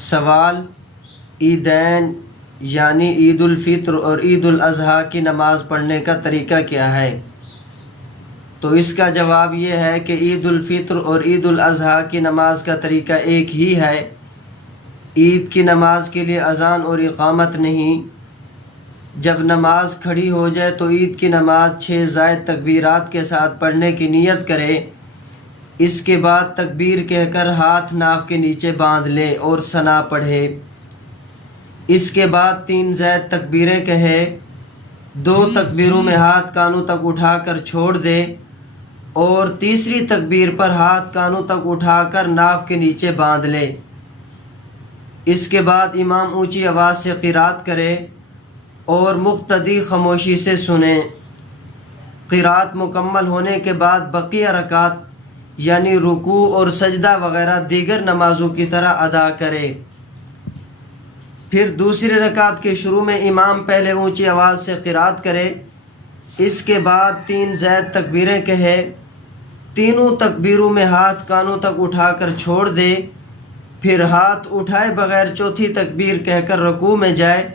سوال: عیدین یعنی عید الفطر اور عید الاضحیٰ کی نماز پڑھنے کا طریقہ کیا ہے؟ تو اس کا جواب یہ ہے کہ عید الفطر اور عید الاضحیٰ کی نماز کا طریقہ ایک ہی ہے۔ عید کی نماز کے لیے اذان اور اقامت نہیں۔ جب نماز کھڑی ہو جائے تو عید کی نماز 6 زائد تکبیرات کے ساتھ پڑھنے کی نیت کرے۔ اس کے بعد تکبیر کہہ کر ہاتھ ناف کے نیچے باندھ لے اور ثنا پڑھے۔ اس کے بعد 3 زائد تکبیریں کہے، 2 تکبیروں میں ہاتھ کانوں تک اٹھا کر چھوڑ دے اور تیسری تکبیر پر ہاتھ کانوں تک اٹھا کر ناف کے نیچے باندھ لے۔ اس کے بعد امام اونچی آواز سے قرات کرے اور مقتدی خاموشی سے سنیں۔ قرات مکمل ہونے کے بعد بقیہ رکعات یعنی رکوع اور سجدہ وغیرہ دیگر نمازوں کی طرح ادا کرے۔ پھر دوسری رکعت کے شروع میں امام پہلے اونچی آواز سے قرات کرے، اس کے بعد 3 زائد تکبیریں کہے، تینوں تکبیروں میں ہاتھ کانوں تک اٹھا کر چھوڑ دے، پھر ہاتھ اٹھائے بغیر چوتھی تکبیر کہہ کر رکوع میں جائے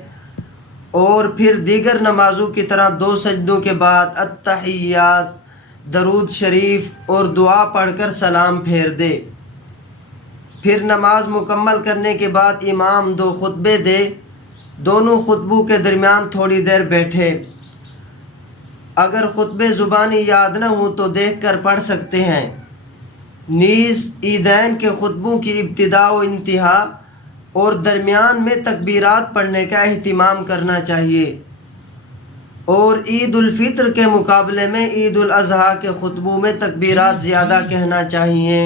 اور پھر دیگر نمازوں کی طرح 2 سجدوں کے بعد التحیات، درود شریف اور دعا پڑھ کر سلام پھیر دے۔ پھر نماز مکمل کرنے کے بعد امام 2 خطبے دے، دونوں خطبوں کے درمیان تھوڑی دیر بیٹھے۔ اگر خطبے زبانی یاد نہ ہوں تو دیکھ کر پڑھ سکتے ہیں۔ نیز عیدین کے خطبوں کی ابتدا و انتہا اور درمیان میں تکبیرات پڑھنے کا اہتمام کرنا چاہیے، اور عید الفطر کے مقابلے میں عید الاضحیٰ کے خطبوں میں تکبیرات زیادہ کہنا چاہیے۔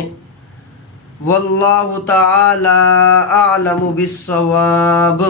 واللہ تعالی اعلم بالصواب۔